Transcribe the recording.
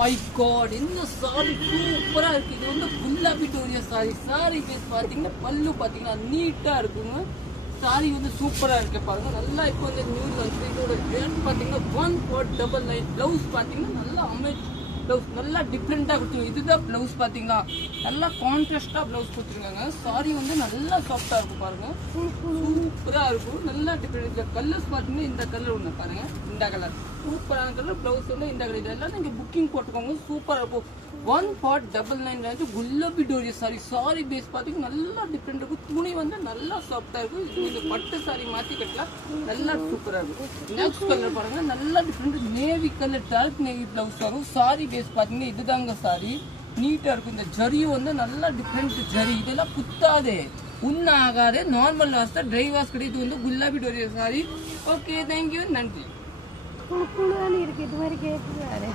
My God, இந்த sorry சூப்பரா இருக்கு. இது வந்து குல்லாபி டோரியா சாரி. சாரி பேஸ் பாத்தீங்கன்னா பல்லு பாத்தீங்கன்னா நீட்டா இருக்குங்க. சாரி வந்து சூப்பரா இருக்கு பாருங்க. நல்லா இப்போ வந்து நியூஸ் வந்து இதோட ரேட் பாத்தீங்கன்னா 1499. பிளவுஸ் பாத்தீங்கன்னா நல்லா அமேஜ் பிளவுஸ், நல்லா டிஃப்ரெண்டா கொடுத்துருங்க. இதுதான் பிளவுஸ் பாத்தீங்களா, நல்லா கான்ட்ராஸ்டா பிளவுஸ் கொடுத்துருக்காங்க. சாரி வந்து நல்லா சாஃப்டா இருக்கும் பாருங்க, சூப்பரா இருக்கும். நல்லா டிஃப்ரெண்ட் கலர்ஸ் பாத்தீங்கன்னா இந்த கலர் ஒண்ணு பாருங்க, இந்த கலர் சூப்பரான கலர். பிளவுஸ் வந்து இந்த கலர். இதெல்லாம் நீங்க புக்கிங் போட்டுக்கோங்க, சூப்பரா இருக்கும். 1499 குல்லாபி டோரியா சாரி. சாரி பேஸ் பாத்தீங்கன்னா நல்லா டிஃப்ரெண்ட் இருக்கும். துணி வந்து நல்லா சாஃப்டா இருக்கும். நீங்க பட்டு சாரி மாத்தி கட்டலாம், நல்லா சூப்பரா இருக்கும். நெக்ஸ்ட் கலர் பாருங்க, நல்லா different navy colour, dark navy blouse வரும். சாரி பேஸ் பாத்தீங்கன்னா இதுதாங்க சாரி, நீட்டா இருக்கும். இந்த ஜரியும் வந்து நல்லா டிஃப்ரெண்ட் ஜரி. இதெல்லாம் குத்தாதே, உண்ண ஆகாதே, நார்மல் வாஷ் தான், ட்ரை வாஷ் கிடையாது. இது வந்து குல்லாபி டோரியா சாரி. ஓகே, தேங்க்யூ, நன்றி. குழு குழுன்னு இருக்கு, இது மாதிரி கேட்குறாரு.